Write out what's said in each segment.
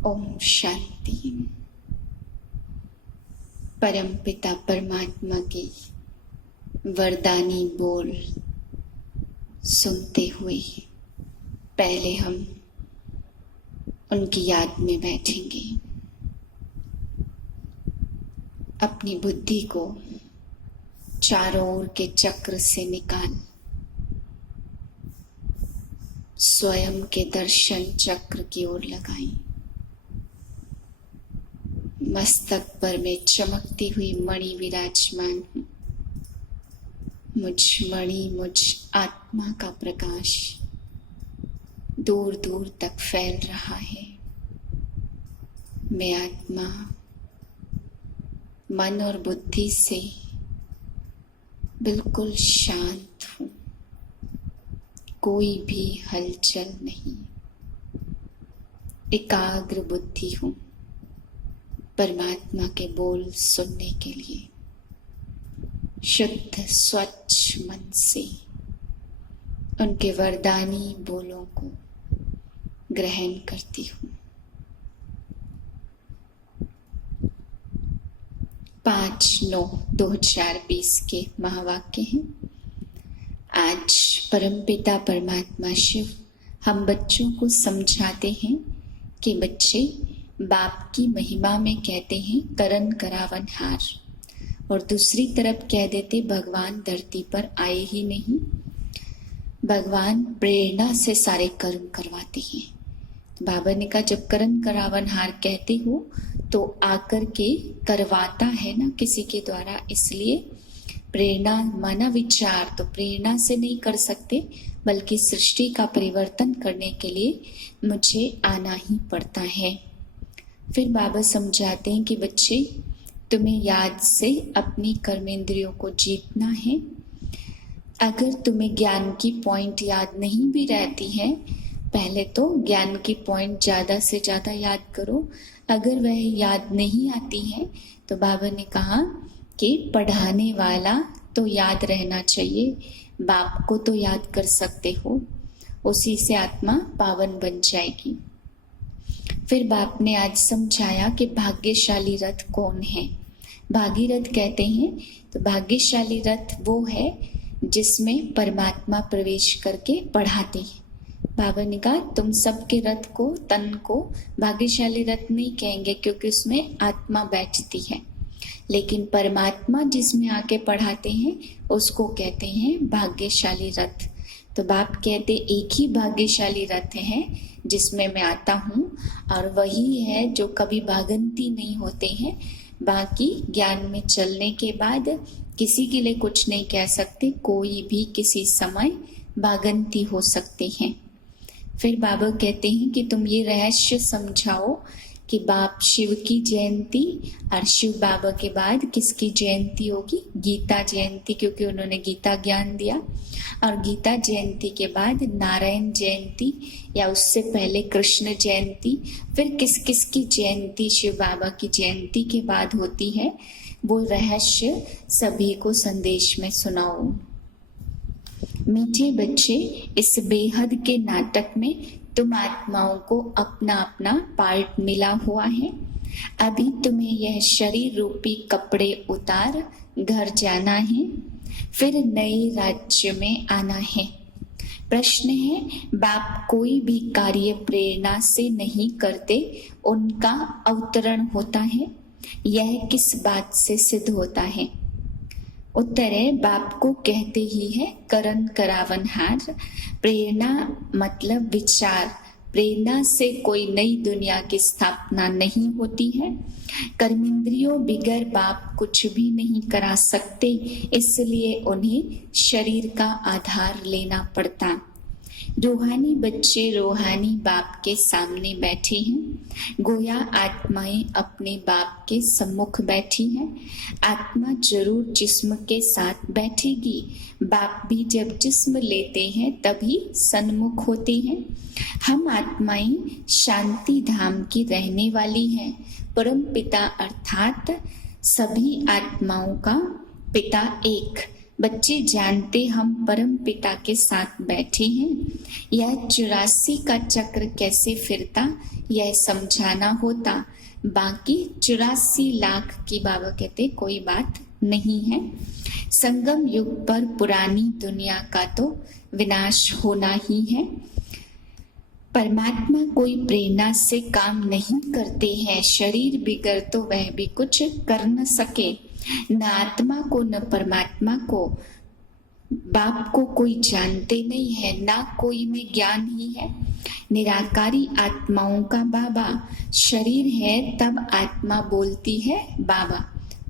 ओम शांति। परम पिता परमात्मा के वरदानी बोल सुनते हुए पहले हम उनकी याद में बैठेंगे। अपनी बुद्धि को चारों ओर के चक्र से निकाल स्वयं के दर्शन चक्र की ओर लगाएं। मस्तक पर में चमकती हुई मणि विराजमान हूँ। मुझ मणि, मुझ आत्मा का प्रकाश दूर दूर तक फैल रहा है। मैं आत्मा मन और बुद्धि से बिल्कुल शांत हूँ। कोई भी हलचल नहीं। एकाग्र बुद्धि हूँ परमात्मा के बोल सुनने के लिए। शुद्ध स्वच्छ मन से उनके वरदानी बोलों को ग्रहण करती हूँ। 5/9/2020 के महावाक्य हैं। आज परमपिता परमात्मा शिव हम बच्चों को समझाते हैं कि बच्चे बाप की महिमा में कहते हैं करन करावन हार, और दूसरी तरफ कह देते भगवान धरती पर आए ही नहीं। भगवान प्रेरणा से सारे कर्म करवाते हैं। बाबा ने कहा जब करन करावन हार कहते हो तो आकर के करवाता है ना किसी के द्वारा, इसलिए प्रेरणा माना विचार, तो प्रेरणा से नहीं कर सकते बल्कि सृष्टि का परिवर्तन करने के लिए मुझे आना ही पड़ता है। फिर बाबा समझाते हैं कि बच्चे तुम्हें याद से अपनी कर्मेंद्रियों को जीतना है। अगर तुम्हें ज्ञान की पॉइंट याद नहीं भी रहती है, पहले तो ज्ञान की पॉइंट ज़्यादा से ज़्यादा याद करो। अगर वह याद नहीं आती है तो बाबा ने कहा कि पढ़ाने वाला तो याद रहना चाहिए। बाप को तो याद कर सकते हो, उसी से आत्मा पावन बन जाएगी। फिर बाप ने आज समझाया कि भाग्यशाली रथ कौन है। भागीरथ कहते हैं तो भाग्यशाली रथ वो है जिसमें परमात्मा प्रवेश करके पढ़ाते हैं। बाबा ने कहा तुम सबके रथ को, तन को भाग्यशाली रथ नहीं कहेंगे क्योंकि उसमें आत्मा बैठती है, लेकिन परमात्मा जिसमें आके पढ़ाते हैं उसको कहते हैं भाग्यशाली रथ। तो बाप कहते एक ही भाग्यशाली रथ है जिसमें मैं आता हूँ, और वही है जो कभी भागंती नहीं होते हैं। बाकी ज्ञान में चलने के बाद किसी के लिए कुछ नहीं कह सकते, कोई भी किसी समय भागंती हो सकते हैं। फिर बाबा कहते हैं कि तुम ये रहस्य समझाओ कि बाप शिव की जयंती और शिव बाबा के बाद किसकी जयंती होगी? गीता जयंती, क्योंकि उन्होंने गीता ज्ञान दिया। और गीता जयंती के बाद नारायण जयंती या उससे पहले कृष्ण जयंती, फिर किस किस की जयंती शिव बाबा की जयंती के बाद होती है, वो रहस्य सभी को संदेश में सुनाओ। मीठे बच्चे, इस बेहद के नाटक में तुम आत्माओं को अपना अपना पार्ट मिला हुआ है। अभी तुम्हें यह शरीर रूपी कपड़े उतार घर जाना है, फिर नए राज्य में आना है। प्रश्न है, बाप कोई भी कार्य प्रेरणा से नहीं करते, उनका अवतरण होता है। यह किस बात से सिद्ध होता है? उत्तर है, बाप को कहते ही है करन करावन हार। प्रेरणा मतलब विचार। प्रेरणा से कोई नई दुनिया की स्थापना नहीं होती है। कर्मेंद्रियों बिगर बाप कुछ भी नहीं करा सकते, इसलिए उन्हें शरीर का आधार लेना पड़ता। रूहानी बच्चे रूहानी बाप के सामने बैठे हैं। गोया आत्माएं अपने बाप के सम्मुख बैठी हैं। आत्मा जरूर जिस्म के साथ बैठेगी। बाप भी जब जिस्म लेते हैं तभी सन्मुख होते हैं। हम आत्माएं शांति धाम की रहने वाली हैं। परम पिता अर्थात सभी आत्माओं का पिता एक, बच्चे जानते हम परम पिता के साथ बैठे हैं। यह 84 का चक्र कैसे फिरता यह समझाना होता, बाकी 84 लाख की बाबा कहते कोई बात नहीं है। संगम युग पर पुरानी दुनिया का तो विनाश होना ही है। परमात्मा कोई प्रेरणा से काम नहीं करते हैं। शरीर बिगड़ तो वह भी कुछ कर न सके। न आत्मा को न परमात्मा को, बाप को कोई जानते नहीं है, ना कोई में ज्ञान ही है। निराकारी आत्माओं का बाबा, शरीर है तब आत्मा बोलती है बाबा।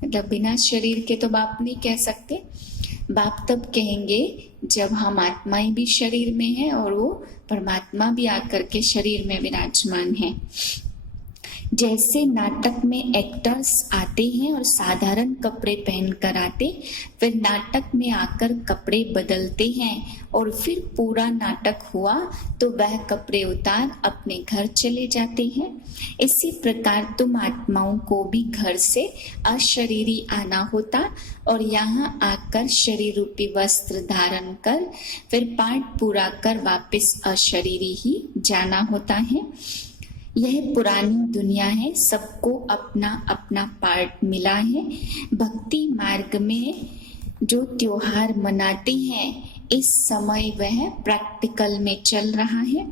मतलब बिना शरीर के तो बाप नहीं कह सकते। बाप तब कहेंगे जब हम आत्माएं भी शरीर में हैं और वो परमात्मा भी आकर के शरीर में विराजमान है। जैसे नाटक में एक्टर्स आते हैं और साधारण कपड़े पहनकर आते, फिर नाटक में आकर कपड़े बदलते हैं और फिर पूरा नाटक हुआ तो वह कपड़े उतार अपने घर चले जाते हैं। इसी प्रकार तुम आत्माओं को भी घर से अशरीरी आना होता और यहाँ आकर शरीर रूपी वस्त्र धारण कर फिर पाठ पूरा कर वापस अशरीरी ही जाना होता है। यह पुरानी दुनिया है, सबको अपना अपना पार्ट मिला है। भक्ति मार्ग में जो त्योहार मनाते हैं इस समय वह प्रैक्टिकल में चल रहा है।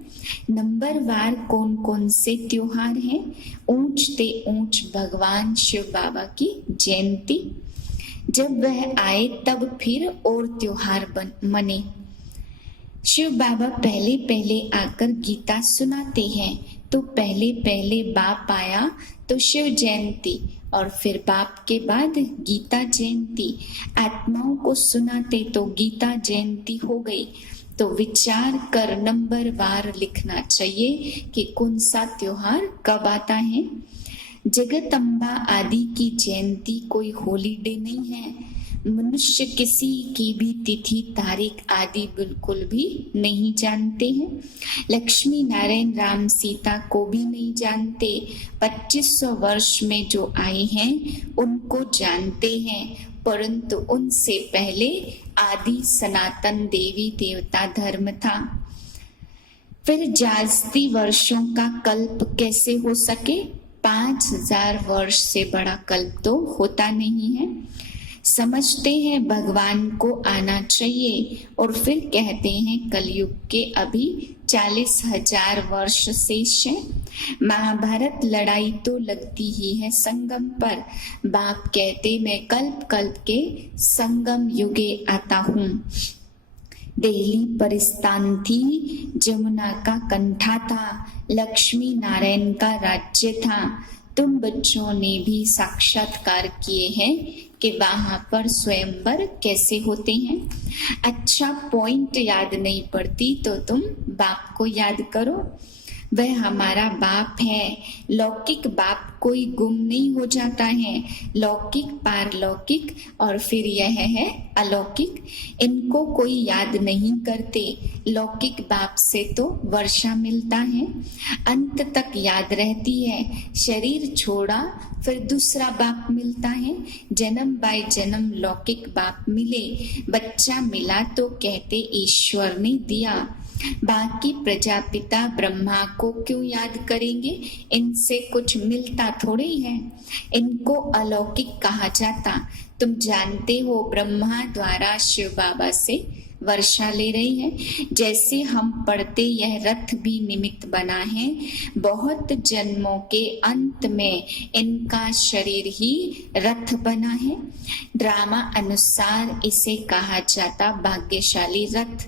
नंबरवार कौन कौन से त्योहार हैं? ऊंच ते ऊंच भगवान शिव बाबा की जयंती, जब वह आए तब फिर और त्योहार मने। शिव बाबा पहले पहले आकर गीता सुनाते हैं, तो पहले पहले बाप आया तो शिव जयंती और फिर बाप के बाद गीता जयंती। आत्माओं को सुनाते तो गीता जयंती हो गई। तो विचार कर नंबरवार लिखना चाहिए कि कौन सा त्योहार कब आता है। जगदम्बा आदि की जयंती कोई हॉलीडे नहीं है। मनुष्य किसी की भी तिथि तारीख आदि बिल्कुल भी नहीं जानते हैं। लक्ष्मी नारायण राम सीता को भी नहीं जानते। 2500 वर्ष में जो आए हैं उनको जानते हैं, परंतु उनसे पहले आदि सनातन देवी देवता धर्म था। फिर जास्ती वर्षों का कल्प कैसे हो सके? 5000 वर्ष से बड़ा कल्प तो होता नहीं है। समझते हैं भगवान को आना चाहिए और फिर कहते हैं कलयुग के अभी 40,000 वर्ष शेष है। महाभारत लड़ाई तो लगती ही है संगम पर। बाप कहते मैं कल्प कल्प के संगम युगे आता हूँ। दिल्ली परिस्तान थी, जमुना का कंठा था, लक्ष्मी नारायण का राज्य था। तुम बच्चों ने भी साक्षात्कार किए हैं कि वहां पर स्वयंवर कैसे होते हैं। अच्छा पॉइंट याद नहीं पड़ती तो तुम बाप को याद करो, वह हमारा बाप है। लौकिक बाप कोई गुम नहीं हो जाता है। लौकिक पारलौकिक और फिर यह है अलौकिक, इनको कोई याद नहीं करते। लौकिक बाप से तो वर्षा मिलता है, अंत तक याद रहती है। शरीर छोड़ा फिर दूसरा बाप मिलता है। जन्म बाय जन्म लौकिक बाप मिले। बच्चा मिला तो कहते ईश्वर ने दिया। बाकी प्रजापिता ब्रह्मा को क्यों याद करेंगे? इनसे कुछ मिलता थोड़ी है। इनको अलौकिक कहा जाता। तुम जानते हो ब्रह्मा द्वारा शिव बाबा से वर्षा ले रही है। जैसे हम पढ़ते यह रथ भी निमित्त बना है। बहुत जन्मों के अंत में इनका शरीर ही रथ बना है। ड्रामा अनुसार इसे कहा जाता भाग्यशाली रथ।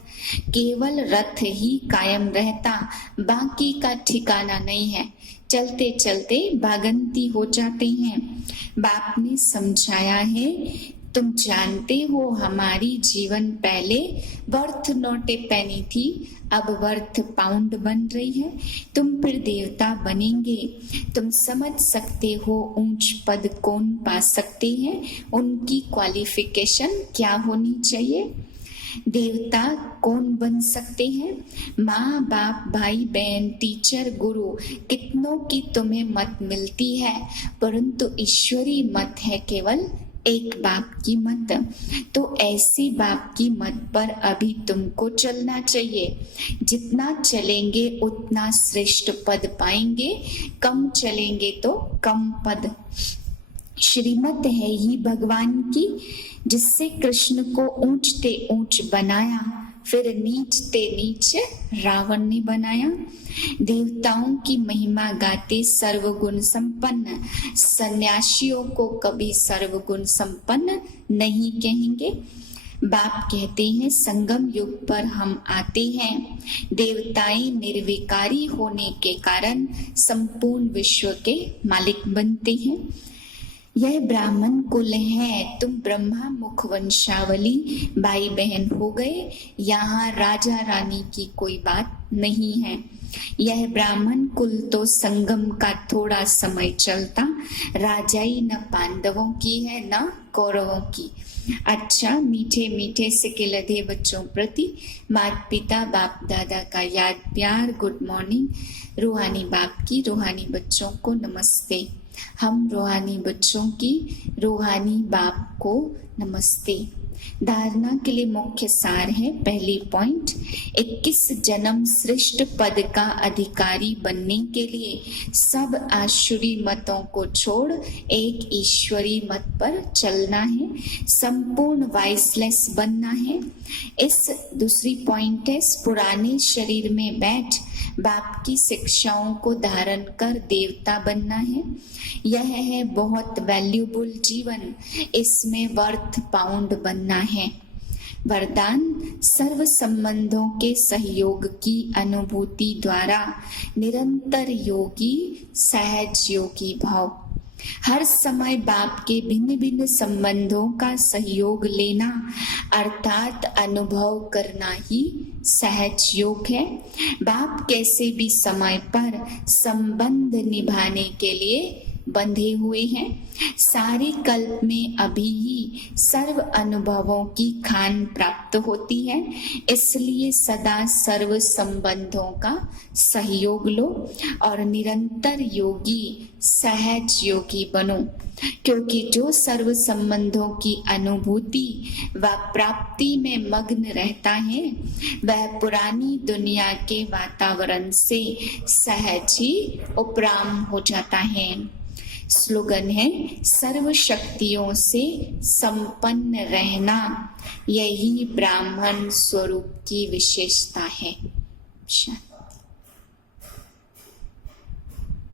केवल रथ ही कायम रहता, बाकी का ठिकाना नहीं है। चलते चलते भागंती हो जाते हैं। बाप ने समझाया है, तुम जानते हो हमारी जीवन पहले वर्थ नोटे पैनी थी, अब वर्थ पाउंड बन रही है। तुम फिर देवता बनेंगे। तुम समझ सकते हो ऊंच पद कौन पा सकते हैं, उनकी क्वालिफिकेशन क्या होनी चाहिए। देवता कौन बन सकते हैं? माँ बाप भाई बहन टीचर गुरु कितनों की तुम्हें मत मिलती है, परंतु ईश्वरी मत है केवल एक बाप की मत। तो ऐसी बाप की मत पर अभी तुमको चलना चाहिए। जितना चलेंगे उतना श्रेष्ठ पद पाएंगे, कम चलेंगे तो कम पद। श्रीमत है ही भगवान की, जिससे कृष्ण को ऊंचते ऊंच बनाया, फिर नीचते नीच रावण ने बनाया। देवताओं की महिमा गाते सर्वगुण संपन्न, सन्यासियों को कभी सर्वगुण संपन्न नहीं कहेंगे। बाप कहते हैं संगम युग पर हम आते हैं। देवताएं निर्विकारी होने के कारण संपूर्ण विश्व के मालिक बनते हैं। यह ब्राह्मण कुल है, तुम ब्रह्मा मुख वंशावली भाई बहन हो गए। यहाँ राजा रानी की कोई बात नहीं है। यह ब्राह्मण कुल तो संगम का थोड़ा समय चलता, राजाई न पांडवों की है न कौरवों की। अच्छा, मीठे मीठे सिके लधे बच्चों प्रति माता पिता बाप दादा का याद प्यार। Good morning. रूहानी बाप की रूहानी बच्चों को नमस्ते। हम रूहानी बच्चों की रूहानी बाप को नमस्ते। धारणा के लिए मुख्य सार है। पहली पॉइंट, 21 जन्म श्रेष्ठ पद का अधिकारी बनने के लिए सब आसुरी मतों को छोड़ एक ईश्वरी मत पर चलना है, संपूर्ण वाइसलेस बनना है। इस दूसरी पॉइंट है, पुराने शरीर में बैठ बाप की शिक्षाओं को धारण कर देवता बनना है। यह है बहुत वैल्यूबल जीवन, इसमें वर्थ पाउंड बनना है। वरदान, सर्व संबंधों के सहयोग की अनुभूति द्वारा निरंतर योगी सहज योगी भाव। हर समय बाप के भिन्न भिन्न संबंधों का सहयोग लेना अर्थात अनुभव करना ही सहज योग है। बाप कैसे भी समय पर संबंध निभाने के लिए बंधे हुए हैं। सारे कल्प में अभी ही सर्व अनुभवों की खान प्राप्त होती है, इसलिए सदा सर्व संबंधों का सहयोग लो और निरंतर योगी सहज योगी बनो। क्योंकि जो सर्व संबंधों की अनुभूति व प्राप्ति में मग्न रहता है, वह पुरानी दुनिया के वातावरण से सहज ही उपराम हो जाता है। स्लोगन है, सर्व शक्तियों से संपन्न रहना, यही ब्राह्मण स्वरूप की विशेषता है। शांति।